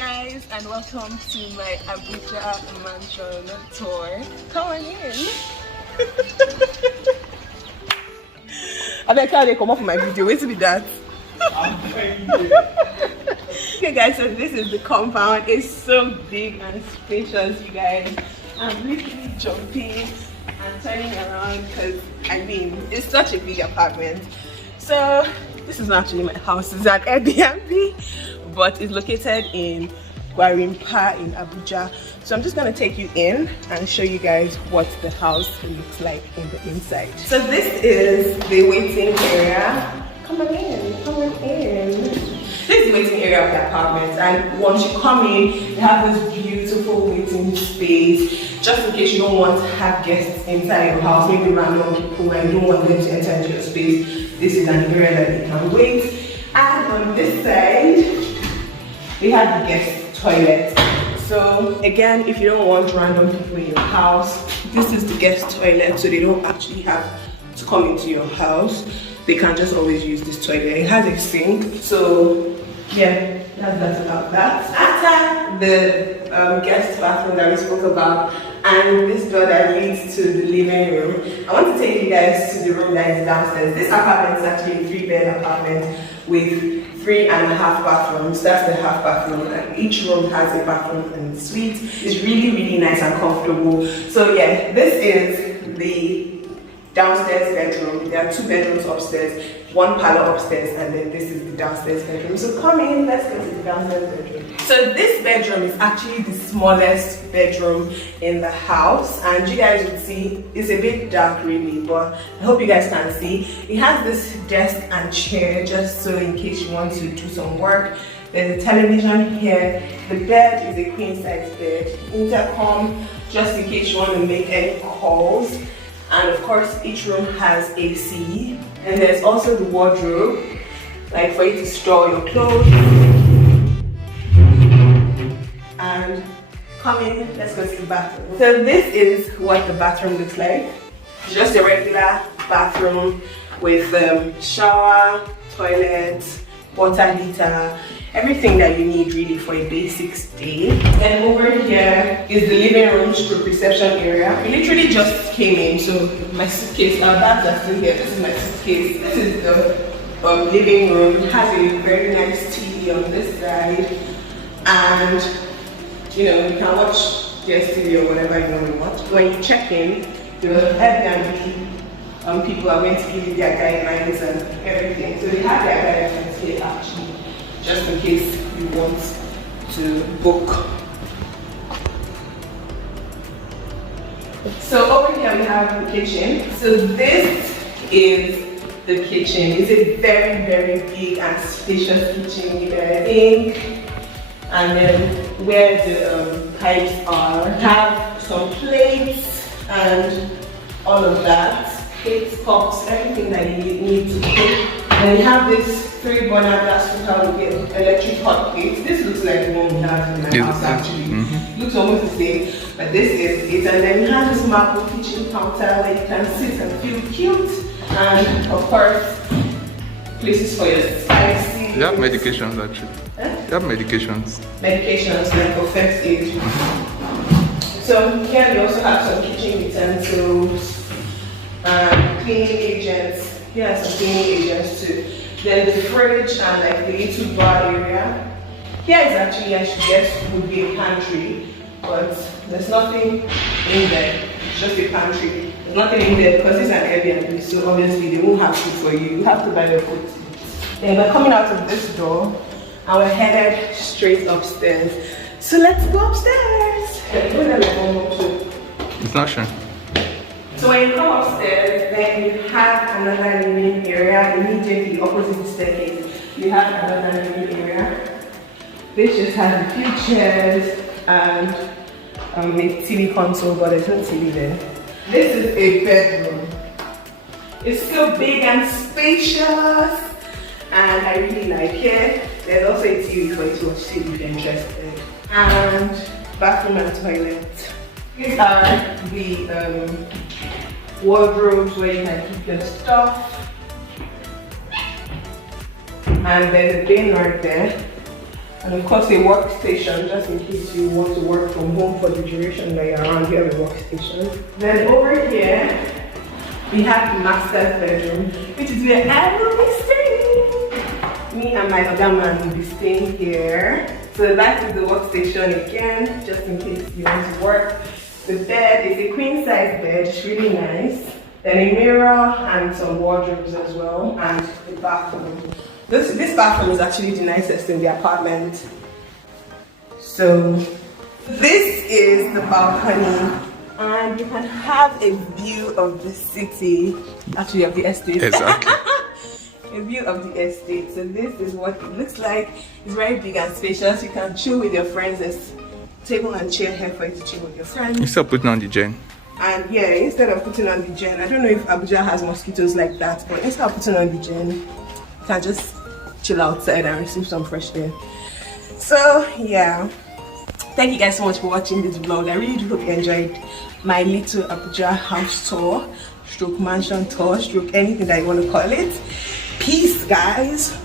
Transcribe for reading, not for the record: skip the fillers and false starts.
guys, and welcome to my Abuja mansion tour. Come on in. I bet how they come off my video. Wait to be that. Okay guys, so this is the compound. It's so big and spacious, you guys. I'm literally jumping and turning around because I mean it's such a big apartment. So this is not actually my house, it's an Airbnb, but it's located in Gwarimpa in Abuja. So I'm just gonna take you in and show you guys what the house looks like in the inside. So this is the waiting area. Come on in, come on in. This is the waiting area of the apartment, and once you come in, you have this beautiful waiting space. Just in case you don't want to have guests inside your house, maybe random people, and you don't want them to enter into your space, this is an area that they can wait. And on this side, we have the guest toilet. So again, if you don't want random people in your house, this is the guest toilet, so they don't actually have to come into your house. They can just always use this toilet. It has a sink, so yeah, that's about that. After the guest bathroom that we spoke about and this door that leads to the living room, I want to take you guys to the room that is downstairs. This apartment is actually a 3-bed apartment with 3.5 bathrooms. That's the half bathroom, and each room has a bathroom and suite. It's really nice and comfortable. So yeah, this is the downstairs bedroom. There are 2 bedrooms upstairs, 1 parlor upstairs, and then this is the downstairs bedroom. So come in, let's go to the downstairs bedroom. So this bedroom is actually the smallest bedroom in the house, and you guys would see it's a bit dark really, but I hope you guys can see. It has this desk and chair just so in case you want to do some work. There's a television here. The bed is a queen size bed. Intercom just in case you want to make any calls. And of course, each room has AC. And there's also the wardrobe, like for you to store your clothes. And come in, let's go to the bathroom. So this is what the bathroom looks like. It's just a regular bathroom with shower, toilet, water heater, everything that you need really for a basic stay. And over here is the living room / reception area. We literally just came in, so my suitcase, our bags are still here. This is my suitcase. This is the living room. It has a very nice TV on this side, and you know you can watch DSTV or whatever you want to watch. When you check in, the Airbnb people are going to give you their guidelines and everything. So they have their guidelines here actually, just in case you want to book. So over here we have the kitchen. So this is the kitchen. It's a very big and spacious kitchen with a sink, and then where the pipes are, have some plates and all of that. Plates, cups, everything that you need to cook. And you have this 3-burner gas cooker with electric hot plates. This looks like the one we have in my house actually. Looks almost the same, but this is it. And then you have this marble kitchen counter where you can sit and feel cute. And of course, places for your spices. You have medications actually. You have medications. Medications like for first aid. So here we also have some kitchen utensils, cleaning agents. Here are some cleaning agents too. Then the fridge and like the little bar area. Here is actually, I should guess, would be a pantry, but there's nothing in there. It's just a pantry. There's nothing in there because it's an Airbnb, so obviously they won't have food for you. You have to buy your food. Then we're coming out of this door and we're headed straight upstairs. So let's go upstairs. It's not sure. So when you come upstairs, then you have another living area immediately opposite the staircase. You have another living area. This just has a few chairs and a TV console, but there's no TV there. This is a bedroom. It's still big and spacious, and I really like it. There's also a TV for you to watch TV if you're interested. And bathroom and toilet. These are the wardrobes where you can keep your stuff. And there's a bin right there. And of course a workstation, just in case you want to work from home for the duration that you're around, you have a workstation. Then over here, we have the master's bedroom, which is where I will be staying. Me and my other man will be staying here. So that is the workstation again, just in case you want to work. The bed is a queen size bed, it's really nice. Then a mirror and some wardrobes as well, and the bathroom. This bathroom is actually the nicest in the apartment. So this is the balcony, and you can have a view of the city, actually of the estate. Exactly. A view of the estate. So this is what it looks like. It's very big and spacious. You can chill with your friends. There's table and chair here for you to chill with your friends. Instead of putting on the gen. And yeah, instead of putting on the gen, I don't know if Abuja has mosquitoes like that, but instead of putting on the gen, you can just chill outside and receive some fresh air. So yeah, thank you guys so much for watching this vlog. I really do hope you enjoyed my little Abuja house tour, stroke mansion tour, stroke anything that you want to call it. Peace, guys.